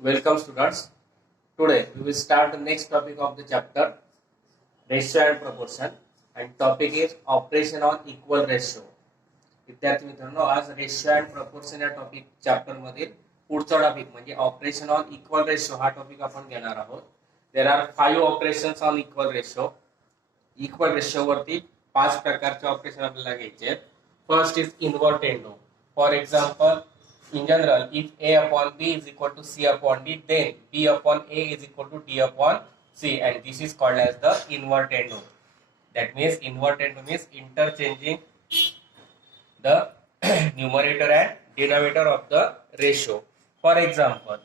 Welcome students. Today we will start the next topic of the chapter, ratio and proportion, and topic is operation on equal ratio. विद्यार्थी मित्रांनो, आज ratio and proportion या topic chapter मधील पुढचा topic म्हणजे operation on equal ratio हा topic आपण घेणार आहोत. There are 5 operations on equal ratio. Equal ratio वरती 5 प्रकारचे ऑपरेशन आपल्याला घ्यायचे आहेत. First is invertendo. For example, in general, if A upon B is equal to C upon D, then B upon A is equal to D upon C, and this is called as the invertendo. That means invertendo means interchanging the numerator and denominator of the ratio. For example,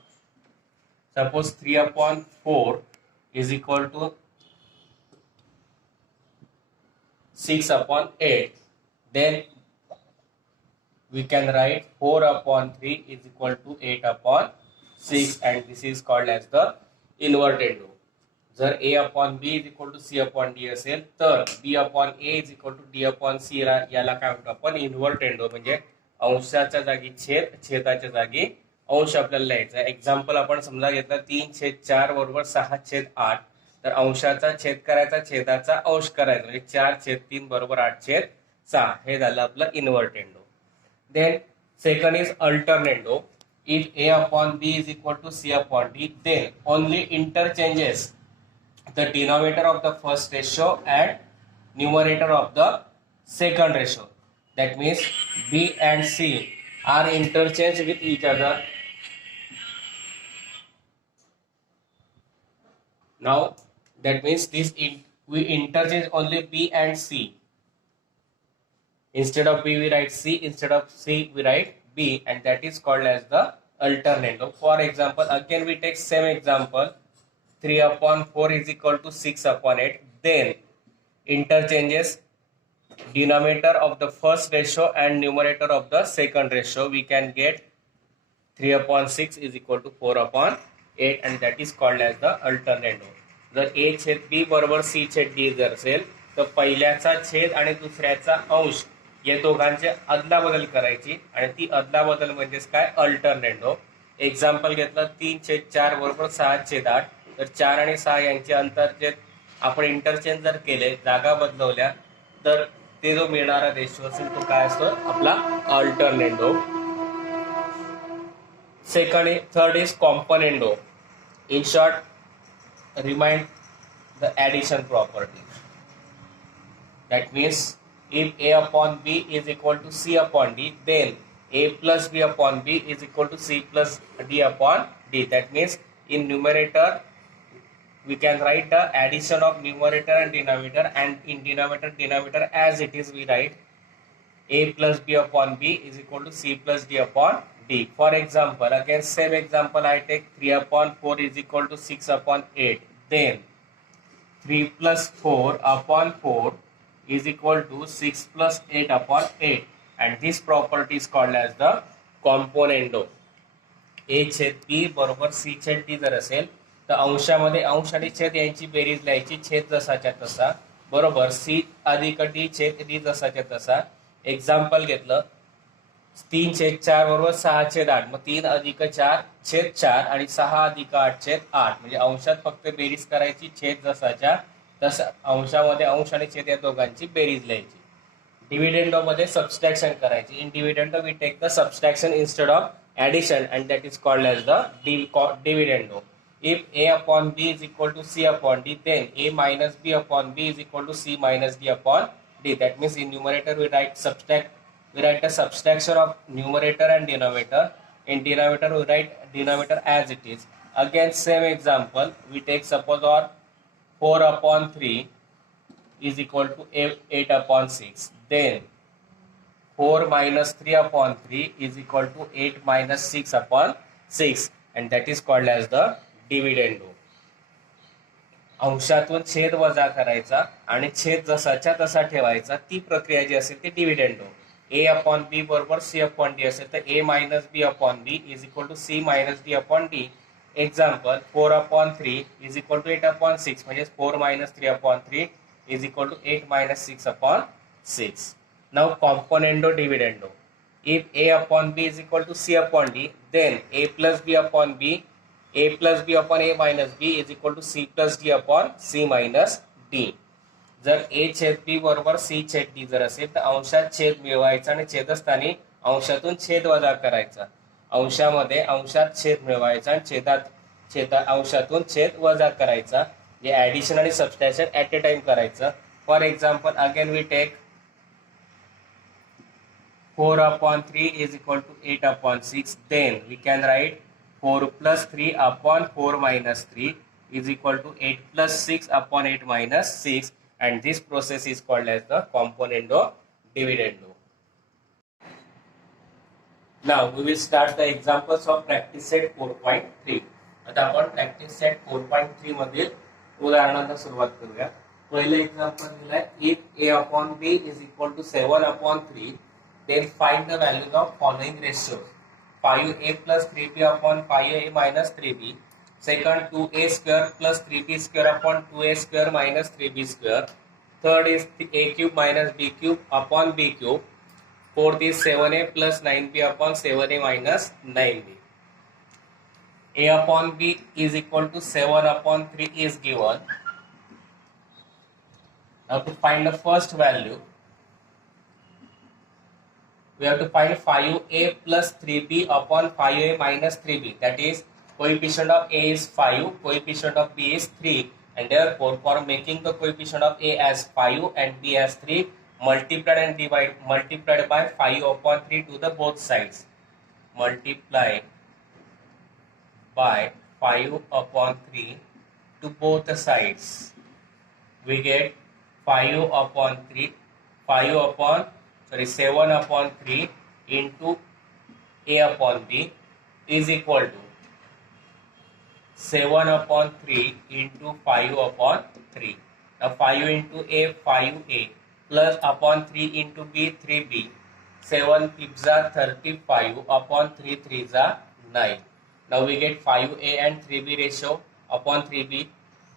suppose 3 upon 4 is equal to 6 upon 8, then we can write 4 upon 3 is equal to 8 upon 6, and this is called as the invertendo. जर A upon B is equal to C upon D असेल तर B upon A is equal to D upon C याला काय म्हणतो आपण इन्व्हर्टेंडो. म्हणजे अंशाच्या जागी छेद, छेदाच्या जागी अंश आपल्याला लिहायचा. एक्झाम्पल आपण समजा घेतला 3/4 बरोबर 6/8, तर अंशाचा छेद करायचा, छेदाचा अंश करायचा, म्हणजे 4/3 बरोबर 8/6. हे झालं आपलं इन्व्हर्टेंडो. Then second is alternando. If A upon B is equal to C upon D, then only interchanges the denominator of the first ratio and numerator of the second ratio. That means B and C are interchanged with each other. Now that means we interchange only B and C. Instead of B we write C, instead of C we write B, and that is called as the alternando. For example, again we take same example, 3 upon 4 is equal to 6 upon 8, then interchanges denominator of the first ratio and numerator of the second ratio. We can get 3 upon 6 is equal to 4 upon 8, and that is called as the alternando. जर A छेद B बरोबर C छेद D जर असेल तर पहिल्याचा छेद आणि दुसऱ्याचा अंश या दोघांचे अदलाबदल करायची, आणि ती अदलाबदल म्हणजेच काय अल्टरनेंडो. एक्झाम्पल घेतलं 3/4 बरोबर 6/8, तर 4 आणि 6 यांचे अंतरछेद आपण इंटरचेंज जर केले, जागा बदलवल्या, तर ते जो मिळणारा रेशो असेल तो काय असतो आपला alternendo. Third is componendo. In short, remind the addition property. That means if A upon B is equal to C upon D, then A plus B upon B is equal to C plus D upon D. That means in numerator we can write the addition of numerator and denominator, and in denominator as it is we write A plus B upon B is equal to C plus D upon D. For example, again same example I take 3 upon 4 is equal to 6 upon 8, then 3 plus 4 upon 4 is equal to 6 plus 8 upon 8, and this property is called as the componendo. A छेद B बरोबर C छेद D जर असेल तर अंशामध्ये अंश आणि छेद यांची बेरीज लिहायची, छेद जसाच्या तसा, बरोबर C अधिक D छेद D जसाच्या तसा. एक्झाम्पल घेतलं 3/4 बरोबर 6/8, मग 3 अधिक 4 छेद 4 आणि 6 अधिक 8 छेद 8, म्हणजे अंशात फक्त बेरीज करायची, छेद जसाच्या तसं अंशामध्ये अंश आणि छेद या दोघांची बेरीज लिहायची. डिव्हिडेंडो मध्ये सबस्ट्रॅक्शन करायची. In dividendo we take the subtraction instead of addition, and that is called as the dividendo. If A upon B is equal to C upon D, then A minus B upon B is equal to C minus D upon D. That means in numerator we write the subtraction of numerator and denominator. In denominator we write denominator as it is. Again same example we take, suppose or 4 upon 3 is equal to 8 upon 6. Then 4 minus 3 upon 3 is equal to 8 minus 6 upon 6, and that is called as the dividendo. अंशातून छेद वजा करायचा आणि छेद जसाच्या तसा ठेवायचा, ती प्रक्रिया जी असेल ती डिव्हिडेंडो. A upon B बरोबर C upon D असेल तर A minus B upon B is equal to C minus D upon D. Example 4 upon 3 is equal to 8 upon 6, म्हणजे 4 minus 3 upon 3 is equal to 8 minus 6 upon 6. Now componendo dividendo. If A upon B is equal to C upon D, then A plus B upon B a plus b upon a minus b is equal to c plus d upon c minus d. जर a छेद b बरोबर c छेद d जर असेल तर अंशात छेद मिळवायचा आणि छेदस्थानी अंशातून छेद वजा करायचा. अंशामध्ये अंशात छेद मिळवायचा आणि अंशातून छेद वजा करायचा. जे ऍडिशन आणि सबस्ट्रॅक्शन ऍट ए टाइम करायचं. For example again we take 4 upon 3 is equal to 8 upon 6. Then we can write 4 plus 3 upon 4 minus 3 is equal to 8 plus 6 upon 8 minus 6, and this process is called as the componendo dividendo. Now we will start the examples of practice set 4.3. आता आपण practice set 4.3 मधील उदाहरणांना सुरुवात करूया. पहिले example दिलाय, if a upon b is equal to 7 upon 3, then find the values of following ratios: 5a plus 3b upon 5a minus 3b. Second, 2a square plus 3b square upon 2a square minus 3b square. Third is a cube minus b cube upon b cube. Fourth is 7a plus 9b upon 7a minus 9b. A upon b is equal to 7 upon 3 is given. Now to find the first value, we have to find 5a plus 3b upon 5a minus 3b. That is, coefficient of a is 5, coefficient of b is 3, and therefore for making the coefficient of a as 5 and b as 3, multiplied by 5 upon 3 to the both sides. Multiply by 5 upon 3 to both the sides. We get 7 upon 3 into a upon b is equal to 7 upon 3 into 5 upon 3. Now 5 into a, 5a, plus upon 3 into b, 3b. 7 fifths are 35 upon 3 threes are 9. Now we get 5a and 3b ratio upon 3b.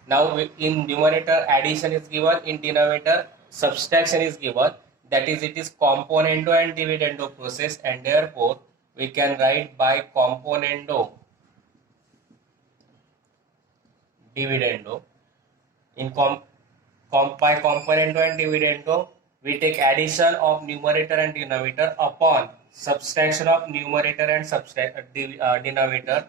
Now in numerator addition is given, in denominator subtraction is given. That is, it is componendo and dividendo process, and therefore we can write by componendo dividendo. In by componendo and dividendo, we take addition of numerator and denominator upon subtraction of numerator and denominator.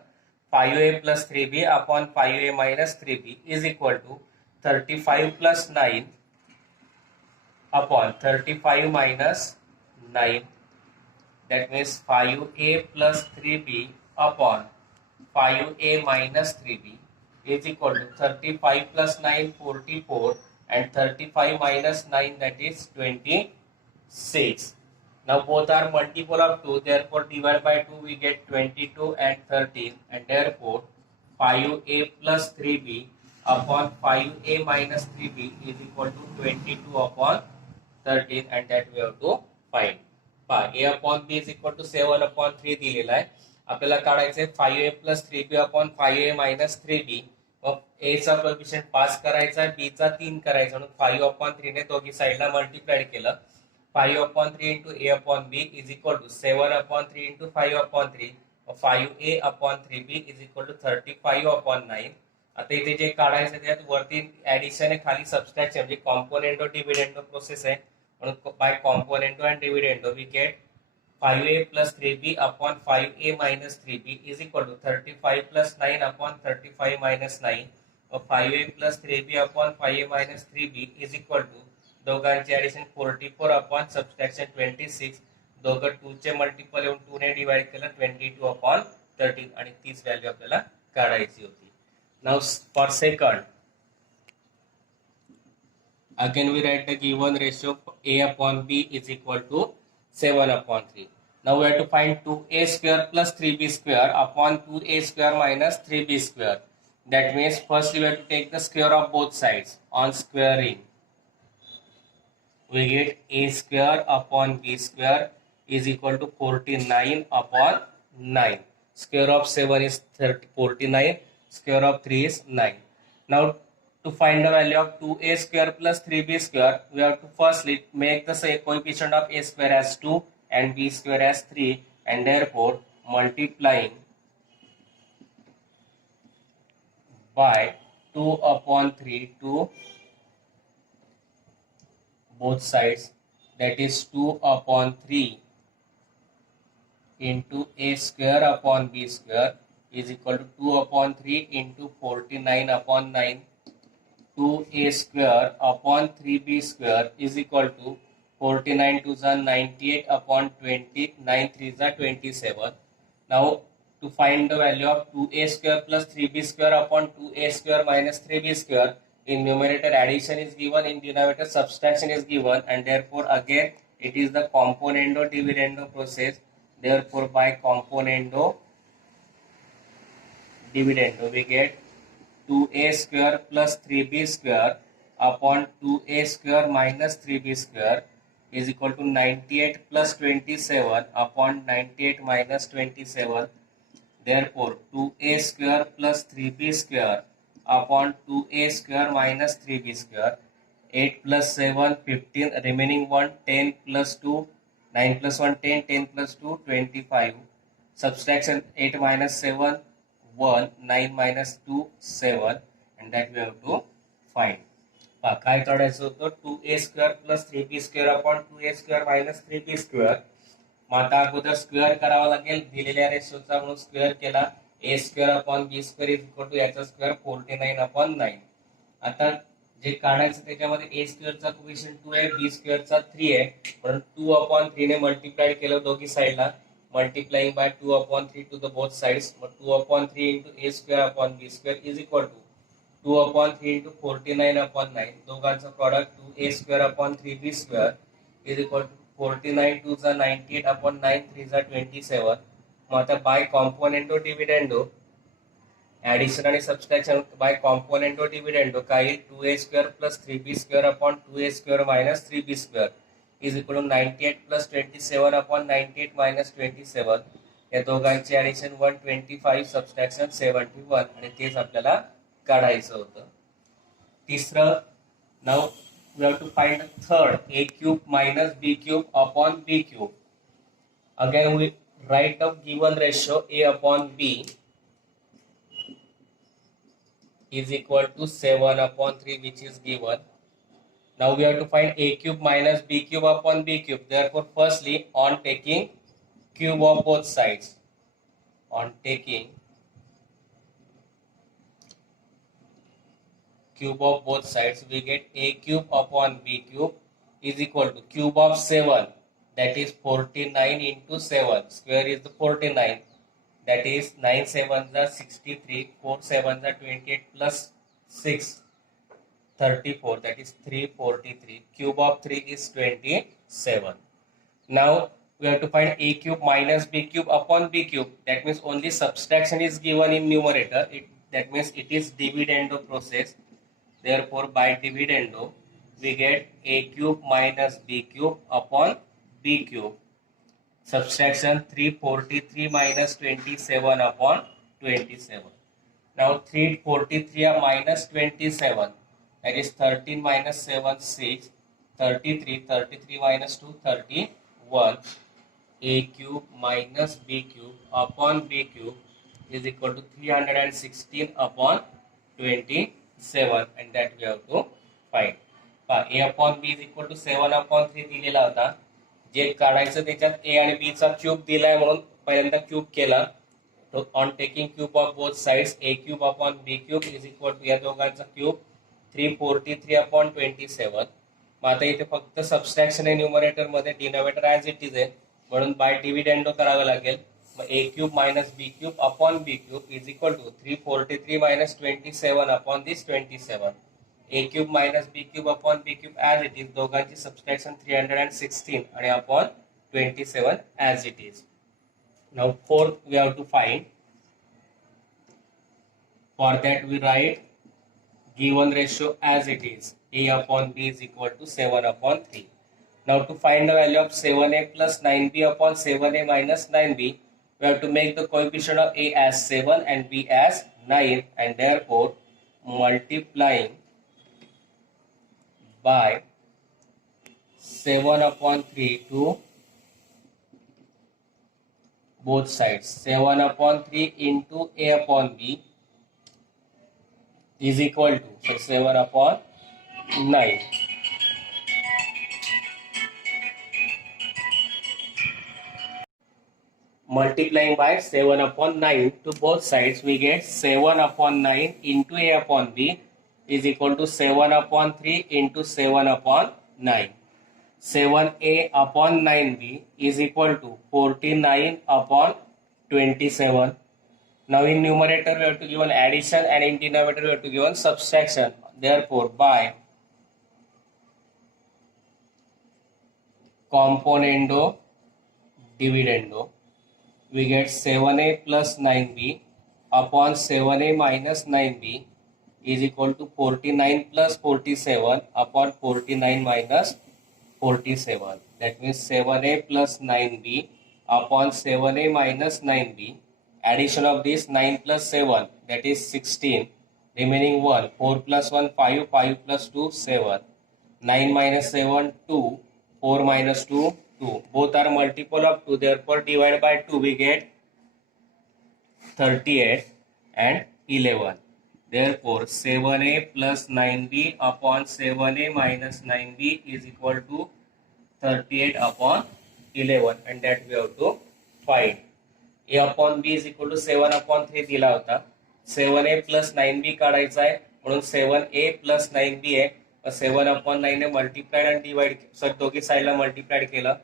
5a plus 3b upon 5a minus 3b is equal to 35 plus 9 upon 35 minus 9. That means 5a plus 3b upon 5a minus 3b is equal to 35 plus 9, 44, and 35 minus 9, that is 26. Now both are multiple of 2, therefore divide by 2 we get 22 and 13, and therefore 5a plus 3b upon 5a minus 3b is equal to 22 upon 13, and that we have to find. A upon b is equal to 7 upon 3 दिलेला आहे. आपल्याला काढायचे 5a plus 3b upon 5a minus 3b. Mug a चा coefficient पास करायचा आहे, b चा 3 करायचा, म्हणून 5 upon 3 ने दोघी साइडला मल्टिप्लाइड केलं. 5 upon 3 into a upon b is equal to 7 upon 3 into 5 upon 3. 5a upon 3b is equal to 35 upon 9. आता इथे जे काढायचं त्यात वरती ऍडिशन आहे, खाली सबस्ट्रॅक्शन, म्हणजे कॉम्पोनेंडो डिव्हिडेंडो प्रोसेस आहे. म्हणून by componendo and dividendo we get 5a plus 3b upon 5a minus 3b is equal to 35 plus 9 upon 35 minus 9. 5a plus 3b upon 5a minus 3b is equal to दोघांची addition 44 upon subtraction 26. दोघं 2 चे multiple येऊन 2 ने divide केलं 22 upon 13, आणि तीच value आपल्याला काढायची होती. Now for second, again we write the given ratio a upon b is equal to 7 upon 3. Now we have to find 2a square plus 3b square upon 2a square minus 3b square. That means first we have to take the square of both sides. On squaring, we get a square upon b square is equal to 49 upon 9. Square of 7 is 49, square of 3 is 9. Now to find the value of 2a square plus 3b square, we have to firstly make the coefficient of a square as 2 and b square as 3, and therefore multiplying by 2 upon 3 to both sides, that is 2 upon 3 into a square upon b square is equal to 2 upon 3 into 49 upon 9. 2a square upon 3b square is equal to 49 to the 98 upon 20, 9 3 is 27. Now to find the value of 2a square plus 3b square upon 2a square minus 3b square, in numerator addition is given, in denominator subtraction is given, and therefore again it is the componendo dividendo process. Therefore by componendo dividendo we get 2a square plus 3b square upon 2a square minus 3b square is equal to 98 plus 27 upon 98 minus 27. Therefore 2a square plus 3b square upon 2a square minus 3b square, 8 plus 7 15, remaining 1 10 plus 2, 9 plus 1 10, 10 plus 2 25. Subtraction 8 minus 7 1, 9 minus 2 7, and that we have to find. काय काढायचं होतं, 2a square plus 3b square upon 2a square minus 3b square. मग आता अगोदर square करावा लागेल, दिलेल्या रेशोचा म्हणून स्क्वेअर केला. a square upon b square is equal to याचा स्क्वेअर 49 अपॉन 9. आता जे काढायचं त्याच्यामध्ये a स्क्वेअरचा कोएफिशियंट 2 आहे, b स्क्वेअरचा 3 आहे, म्हणून 2 अपॉन 3 ने मल्टिप्लाय केलं दोघी साइडला, multiplying by 2 upon 3 to the both sides, but 2 upon 3 into a square upon b square is equal to 2 upon 3 into 49 upon 9. दोघांचा product 2a square upon 3b square is equal to 49 to the 98 upon 9 3 is 27. मग आता by componendo dividendo addition आणि subtraction by componendo dividendo काय येईल, 2a square plus 3b square upon 2a square minus 3b square is equal to 98 plus 27 upon 98 minus 27. या दोघांचे addition 125 subtraction 71, आणि तेच आपल्याला काढायचं होतं. तिसरं, now we have to find third, a cube minus b cube upon b cube. Again we write the given ratio a upon b is equal to 7 upon 3 which is given. Now we have to find a cube minus b cube upon b cube. Therefore, firstly, on taking cube of both sides, on taking cube of both sides, we get a cube upon b cube is equal to cube of 7, that is 49 into 7. Square is the 49, that is 9 7s are 63, 4 7s are 28 plus 6. 34, that is 343. Cube of 3 is 27. Now we have to find a cube minus b cube upon b cube. That means only subtraction is given in numerator. That means it is dividendo process. Therefore by dividendo we get a cube minus b cube upon b cube. Subtraction 343 minus 27 upon 27. Now 343 minus 27. That is 13 minus 7, 6, 33, 33 minus 2, 31. A cube minus b cube upon b cube is equal to 316 upon 27, and that we have to find. A upon b is equal to 7 upon 3 दिलेला होता. जे काढायचं त्याच्यात a आणि b चा cube दिलाय म्हणून पहिल्यांदा cube केला. तो on taking cube of both sides a cube upon b cube is equal to या दोघांचा क्यूब 343 अपॉन 27. मग आता इथे फक्त सबस्ट्रॅक्शन आहे न्यूमरेटर मध्ये, डिनोमिनेटर ॲज इट इज आहे, म्हणून बाय डिव्हिडेंडो करावं लागेल. मग a cube minus b cube upon b cube is equal to 343 minus 27 upon this 27. a cube minus b cube upon b cube as it is, दोघांची subtraction 316 आणि upon 27 as it is. Now fourth we have to find. For that we write given ratio as it is, a upon b is equal to 7 upon 3. Now to find the value of 7a plus 9b upon 7a minus 9b, we have to make the coefficient of a as 7 and b as 9, and therefore multiplying by 7 upon 3 to both sides, 7 upon 3 into a upon b is equal to, so 7 upon 9. Multiplying by 7 upon 9 to both sides, we get 7 upon 9 into a upon b is equal to 7 upon 3 into 7 upon 9. 7a upon 9b is equal to 49 upon 27. Now in numerator we have to give an addition and in denominator we have to give an subtraction. Therefore by componendo dividendo, we get 7a plus 9b upon 7a minus 9b is equal to 49 plus 47 upon 49 minus 47. That means 7a plus 9b upon 7a minus 9b. Addition of this 9 plus 7, that is 16. Remaining 1. 4 plus 1, 5. 5 plus 2, 7. 9 minus 7, 2. 4 minus 2, 2. Both are multiple of 2. Therefore, divide by 2, we get 38 and 11. Therefore, 7a plus 9b upon 7a minus 9b is equal to 38 upon 11, and that we have to find. A upon b is equal to 7 upon 3 दिला होता. 7a plus 9b काढायचा आहे म्हणून 7a plus 9b आहे. 7 upon 9 ने multiplied आणि divide, sir दोघी साइडला मल्टिप्लाइड केलं.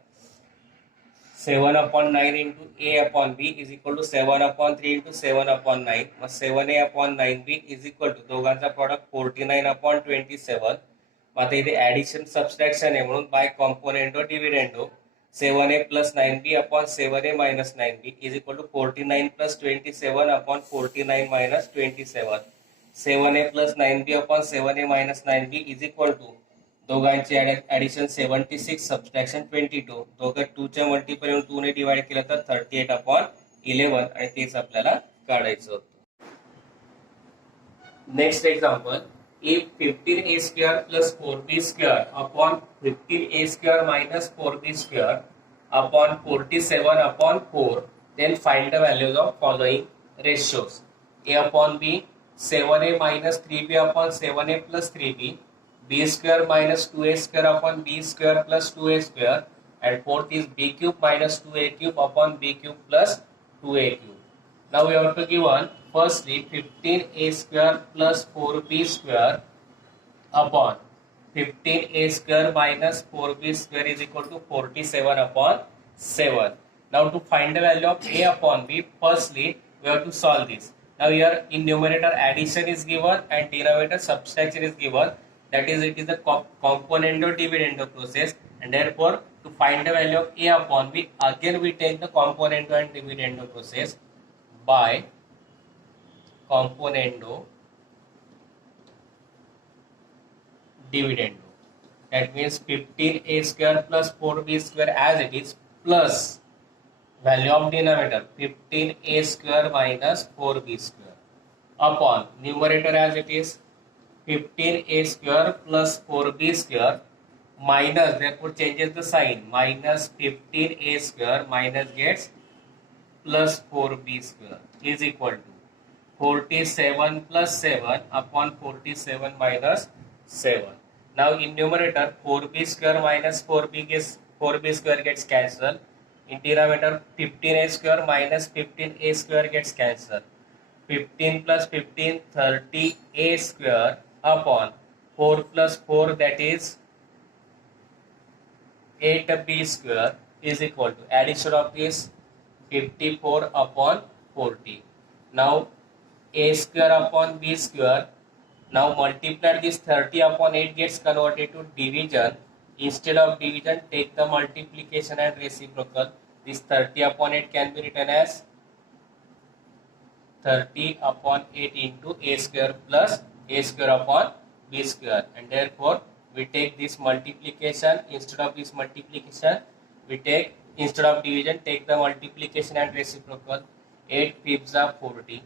7 upon 9 into a upon b is equal to 7 upon 3 into 7 upon 9. Mug 7a upon 9b is equal to दोघांचा प्रॉडक्ट 49 upon 27. मग आता इथे ऍडिशन सबस्ट्रॅक्शन आहे म्हणून bye कॉम्पोनेंटो डिव्हिडेंडो 7a plus 9b upon 7a minus 9b is equal to 49 plus 27 upon 49 minus 27. 7a plus 9b upon 7a minus 9b is equal to दोघांची addition 76 subtraction 22. दोघं 2 च्या multiple येऊन 2 ने divide केलं तर 38 अपॉन 11 आणि तेच आपल्याला काढायचं होतं. Next example, if 15a square plus 4b square upon 15a square minus 4b square upon 47 upon 4, then find the values of following ratios. A upon b, 7a minus 3b upon 7a plus 3b, b square minus 2a square upon b square plus 2a square, and fourth is b cube minus 2a cube upon b cube plus 2a cube. Now we have to give one. Firstly, 15a square plus 4b square upon 15a square minus 4b square is equal to 47 upon 7. Now to find the value of a upon b, firstly we have to solve this. Now here in numerator addition is given and denominator subtraction is given. That is, it is the componendo dividendo process, and therefore to find the value of a upon b, again we take the componendo and dividendo process by componendo dividendo. That means 15a square plus 4b square as it is plus value of denominator 15a square minus 4b square upon numerator as it is 15a square plus 4b square minus, therefore changes the sign, minus 15a square minus gets plus 4b square is equal to 47 plus 7 upon 47 minus 7. Now in numerator 4b square minus 4b square gets cancelled. In denominator 15a square minus 15a square gets cancelled. 15 plus 15 30a square upon 4 plus 4, that is 8b square is equal to addition of this 54 upon 40. Now a square upon b square. Now multiply this 30 upon 8 gets converted to division. Instead of division, take the multiplication and reciprocal. This 30 upon 8 can be written as 30 upon 8 into a square plus a square upon b square, and therefore we take this multiplication. Instead of this multiplication, we take, instead of division, take the multiplication and reciprocal. 8 fifths are 40.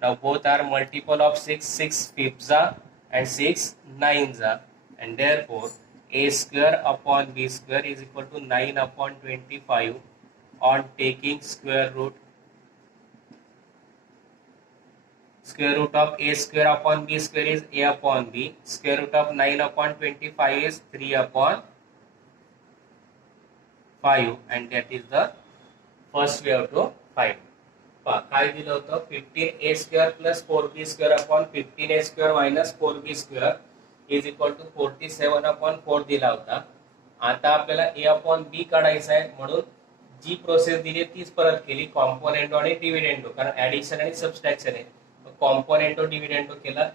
Now both are multiple of 6, 6 fifths are and 6 nines are, and therefore a square upon b square is equal to 9 upon 25 on taking square root Square root of a square upon b square is a upon b. Square root of 9 upon 25 is 3 upon 5, and that is the first way to find. काय दिलं होतं 15a square plus 4b square upon 15a square minus 4b square is equal to 47 upon 4 दिला होता. आता आपल्याला a upon b काढायचा आहे, म्हणून जी प्रोसेस दिली तीच परत केली, कॉम्पोनेंटो आणि डिव्हिडेंडो, कारण ऍडिशन आणि सबस्ट्रॅक्शन आहे. कॉम्पोनेंटो डिव्हिडेंडो केला,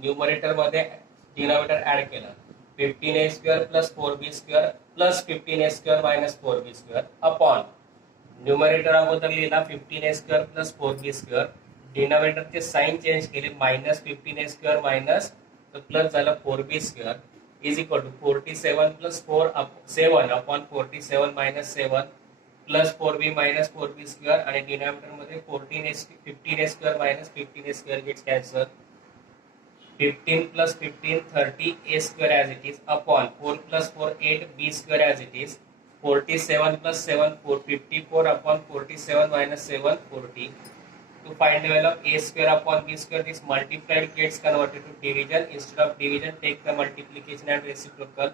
न्यूमरेटर मध्ये डिनॉमिनेटर ऍड केला, 15a square plus 4b square plus 15a square minus 4b square upon numerator अगोदर लिहिला 15a square plus 4b square, डिनॉमिनेटरचे साइन चेंज केले, minus 15a square minus plus झाला 4b square is equal to 47 plus 7 upon 47 minus 7 plus 4b minus 4b square, आणि denominator मध्ये 15a square minus 15a square gets cancelled. 15 plus 15 30 a square as it is upon 4 plus 4 8 b square as it is, 47 plus 7 4 54 upon 47 minus 7 40. To find the value of a square upon b square, this multiplied gets converted to division. Instead of division, take the multiplication and reciprocal,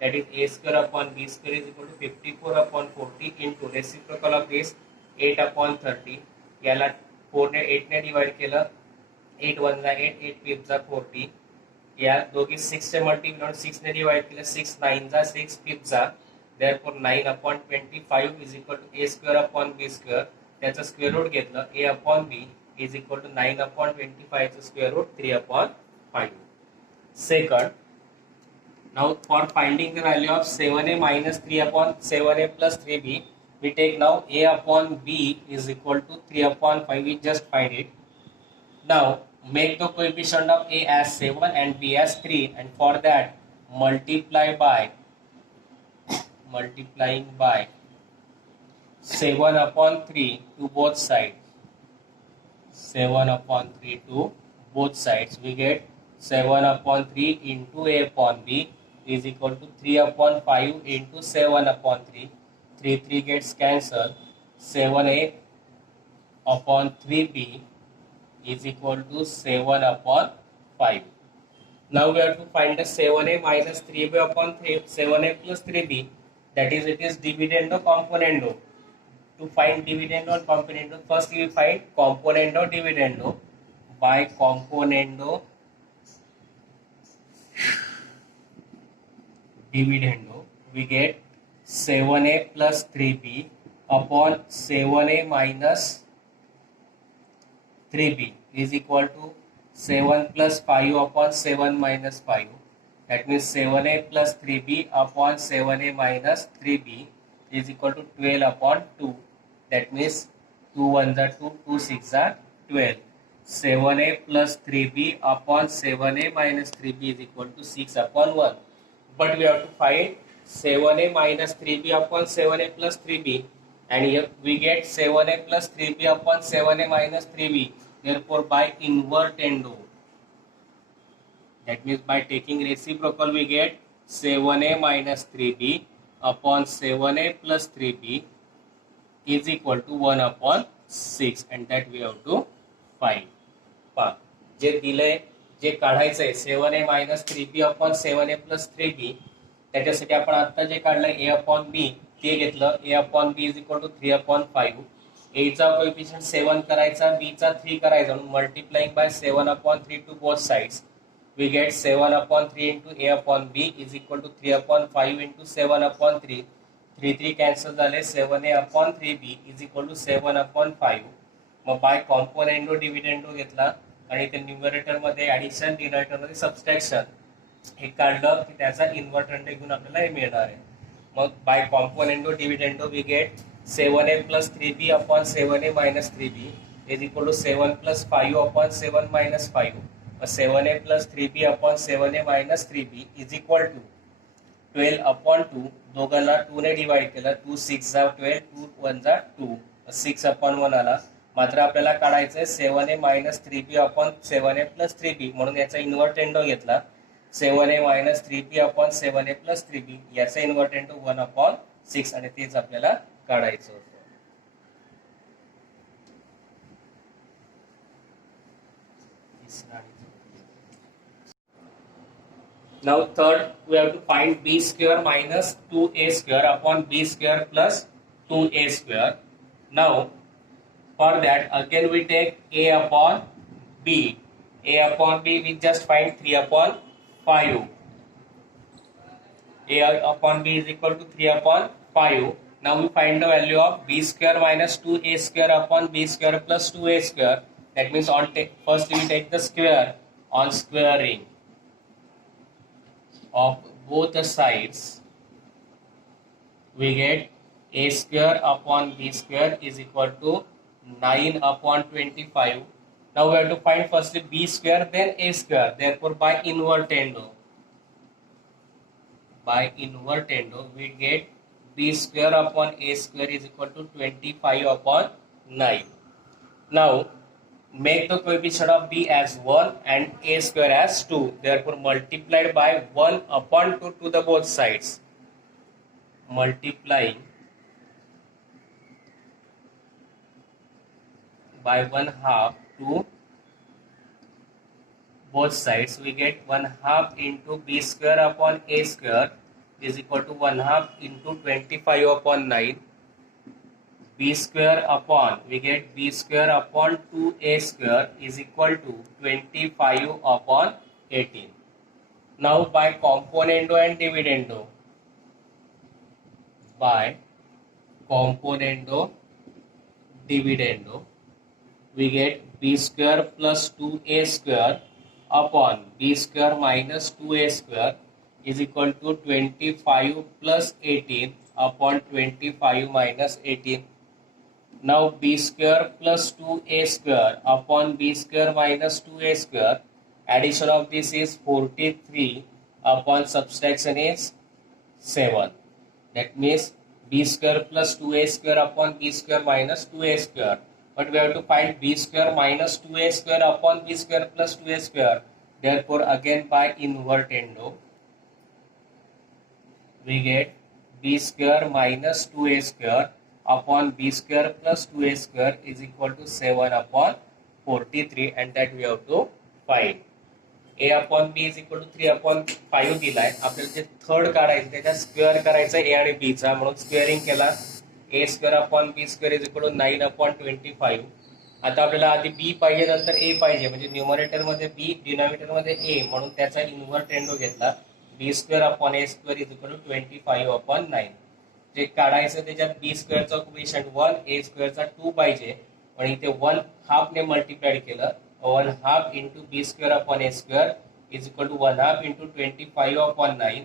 that is a square upon b square is equal to 54 upon 40 into reciprocal of this 8 upon 30. याला 4 ने 8 ने divide केलं, 8 1 जा 8 8 5 जा 40, या दोघी 6 से multiply 6 ने डिवाइड केलं, 6 9 जा 6 5 जा, therefore 9 upon 25 is equal to a square upon b square. त्याचं स्क्वेअर रूट घेतलं, a upon b is equal to 9 upon 25 चं square root 3 upon 5. Second, now for finding the value of 7a minus 3 upon 7a plus 3b, we take now a upon b is equal to 3 upon 5. We just find it. Now make the coefficient of a as 7 and b as 3, and for that multiplying by 7 upon 3 to both sides. 7 upon 3 to both sides, we get 7 upon 3 into a upon b is equal to 3 upon 5 into 7 upon 3. 3 gets cancelled. 7a upon 3b is equal to 7 upon 5. Now we have to find the 7a minus 3b upon 7a plus 3b, that is, it is dividendo componendo. To find dividendo and componendo, first we find componendo dividendo. By componendo dividendo, we get 7a plus 3b upon 7a minus 3b is equal to 7 plus 5 upon 7 minus 5. That means 7a plus 3b upon 7a minus 3b is equal to 12 upon 2. That means 2 1 are 2, 2 6 are 12. 7a plus 3b upon 7a minus 3b is equal to 6 upon 1. But we have to find 7a minus 3b upon 7a plus 3b, and here we get 7a plus 3b upon 7a minus 3b. Therefore, by invertendo, that means by taking reciprocal, we get 7a minus 3b upon 7a plus 3b is equal to 1 upon 6, and that we have to find. जे दिलंय, जे काढायचं आहे 7a minus 3b upon 7a plus 3b, त्याच्यासाठी आपण आता जे काढलंय a upon b ते घेतलं. a upon b is equal to 3 upon 5. a चा कोएफिशिएंट 7 करायचा, b चा 3 करायचा, म्हणून multiplying bye 7 upon 3 to both sides, we get 7 upon 3 into a upon b is equal to 3 upon 5 into 7 upon 3. 3 cancel झाले, 7a upon 3b is equal to 7 upon 5. मग by componendo dividendo घेतला, आणि ते numerator मध्ये addition, denominator मध्ये subtraction, हे काढलं की त्याचा इन्व्हर्टंड घेऊन आपल्याला हे मिळणार आहे. मग by componendo dividendo we get 7a plus 3b upon 7a minus 3b is equal to 7 plus 5 upon 7 minus 5. 7a plus 3b upon 7a minus 3b is equal to 12 upon 2. दोघांना 2 ने डिवाइड केलं, 2 6 जा 12, 2 1 जा 2, 6 upon 1 आला. मात्र आपल्याला काढायचंय 7a minus 3b upon 7a plus 3b, म्हणून याचा इन्व्हर्टेंडो घेतला, 7a minus 3b upon 7a plus 3b, याचा इन्व्हर्टेंडो 1 upon 6, आणि तेच आपल्याला काढायचं होतं. Now third, we have to find b square minus 2a square upon b square plus 2a square. Now for that again we take a upon b. A upon b we just find 3 upon 5. A upon b is equal to 3 upon 5. Now we find the value of b square minus 2a square upon b square plus 2a square. That means first we take the square. On squaring of both the sides, we get a square upon b square is equal to 9 upon 25. Now we have to find firstly b square then a square. Therefore by invertendo we get b square upon a square is equal to 25 upon 9. Now make the coefficient of b as 1 and a square as 2. Therefore multiplied by 1 upon 2 to the both sides. Multiplying by 1/2 to both sides, we get 1/2 into b square upon a square is equal to 1/2 into 25 upon 9. B square upon, we get b square upon 2a square is equal to 25 upon 18. Now by componendo and dividendo, we get b square plus 2a square upon b square minus 2a square is equal to 25 plus 18 upon 25 minus 18. Now b square plus 2a square upon b square minus 2a square, addition of this is 43 upon subtraction is 7. That means b square plus 2a square upon b square minus 2a square. But we have to find b square minus 2a square upon b square plus 2a square. Therefore again by invertendo, we get b square minus 2a square upon b square plus 2a square is equal to 7 upon 43, and that we have to find. A upon b is equal to 3 upon 5 दिलाय. आपल्याला जे third काढायचं त्याचा square करायचा a आणि b चा, म्हणून squaring केला. a square upon b square is equal to 9 upon 25. आता आपल्याला आधी b पाहिजे नंतर a पाहिजे, म्हणजे न्यूमरेटर मध्ये b डिनॉमिनेटर मध्ये a, म्हणून त्याचा इन्व्हर्टेंडो घेतला. b square upon a square is equal to 25 upon 9. जे काढायचं त्याच्यात b स्क्वेअरचा कोएफिशिएंट 1, a स्क्वेअरचा 2 पाहिजे, पण इथे 1/2 ने मल्टिप्लाइड केलं. 1/2 into b square upon a square is equal to 1/2 into 25 upon 9.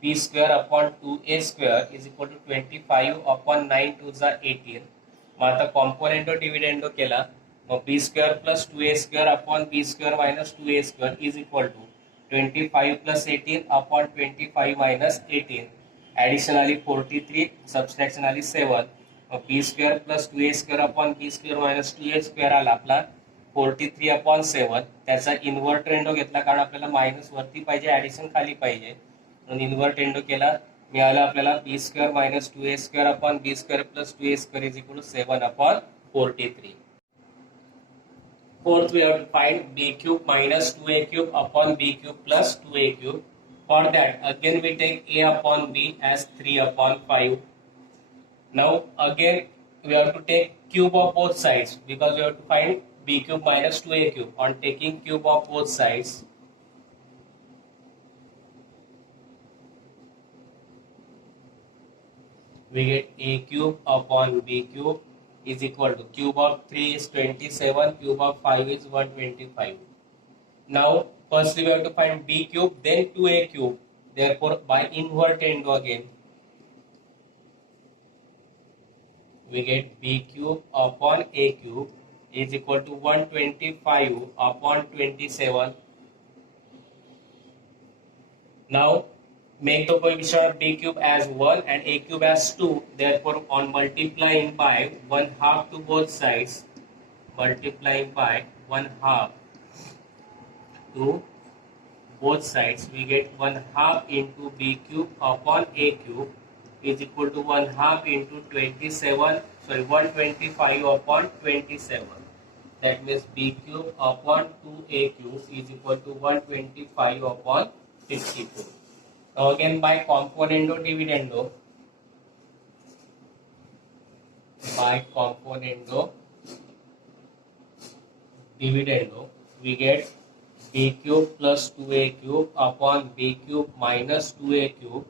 b square upon 2a square is equal to 25 upon 9 to the 18. मग आता कॉम्पोनेंटो डिव्हिडेंडो केला, मग b square plus 2a square upon b square minus 2a square is equal to 25 plus 18 upon 25 minus 18. Additionally 43, subtractionally 7. b square plus 2a square upon b square minus 2a square आला आपला 43 upon 7. त्याचा invertendo घेतला कारण आपल्याला minus वरती पाहिजे, addition खाली पाहिजे, म्हणून इन्व्हर्टेंडो केला. मिळालं आपल्याला b square minus 2a square upon b square plus 2a square is equal to 7 upon 43. Fourth, we have to find b cube minus 2a cube upon b cube plus 2a cube. For that, again we take a upon b as 3 upon 5. Now again we have to take cube of both sides because we have to find b cube minus 2a cube. On taking cube of both sides, we get a cube upon b cube is equal to cube of 3 is 27, cube of 5 is 125. Now firstly we have to find b cube then 2a cube. Therefore by invertendo again we get b cube upon a cube is equal to 125 upon 27. Now make the coefficient of b cube as 1 and a cube as 2. Therefore on multiplying by 1/2 to both sides, multiplying by 1/2 to both sides, we get 1/2 into b cube upon a cube is equal to 1/2 into 125 upon 27. That means b cube upon 2a cube is equal to 125 upon 54. Now again by componendo dividendo, we get b cube plus 2a cube upon b cube minus 2a cube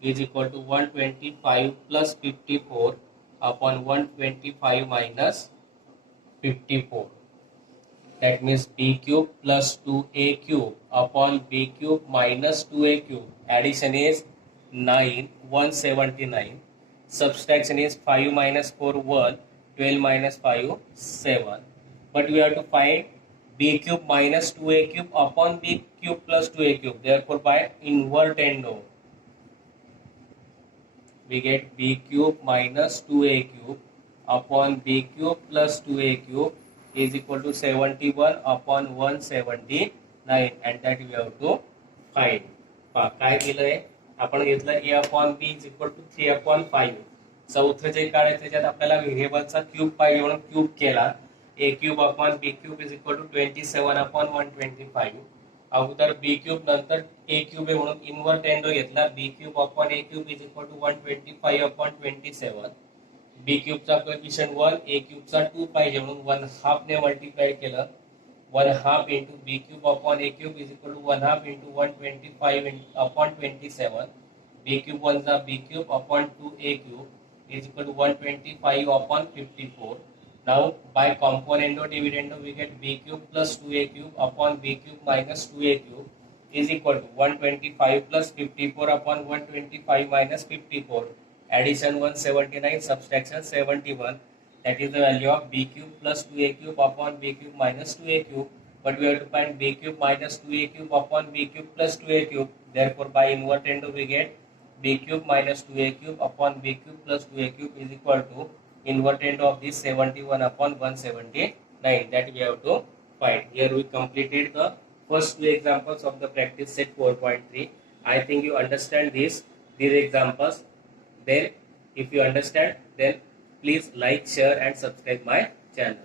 is equal to 125 plus 54 upon 125 minus 54. That means b cube plus 2a cube upon b cube minus 2a cube. Addition is 9, 179. Subtraction is 5 minus 4, 1. 12 minus 5, 7. But we have to find b cube minus 2a cube upon b cube plus 2a cube. Therefore, by invertendo, we get b cube minus 2a cube upon b cube plus 2a cube is equal to 71 upon 179, and that we have to find. काय दिलंय आपण घेतलं a upon b is equal to 3 upon 5. चौथं जे काढायचं त्याच्यात आपल्याला व्हेरिएबलचा cube पाहिजे म्हणून क्यूब केला. a cube upon b cube is equal to 27 upon 125. अगोदर b cube नंतर a cube आहे म्हणून इन्व्हर्टेंडो घेतला. b cube upon a cube is equal to 125 upon 27. b cube चा कोएफिशिएंट 1, a cube चा 2 पाहिजे म्हणून 1/2 ने मल्टिप्लाय केलं. 1/2 into b cube upon a cube is equal to 1/2 into 125 upon 27. b cube 1 is b cube upon 2a cube is equal to 125 upon 54. Now by componendo dividendo we get b cube plus 2a cube upon b cube minus 2a cube is equal to 125 plus 54 upon 125 minus 54. Addition 179, subtraction 71. That is the value of b cube plus 2a cube upon b cube minus 2a cube. But we have to find b cube minus 2a cube upon b cube plus 2a cube. Therefore, by invertendo we get b cube minus 2a cube upon b cube plus 2a cube is equal to invertendo of this 71 upon 179. That we have to find. Here we completed the first two examples of the practice set 4.3. I think you understand these examples. Then, if you understand, then please like, share and subscribe my channel.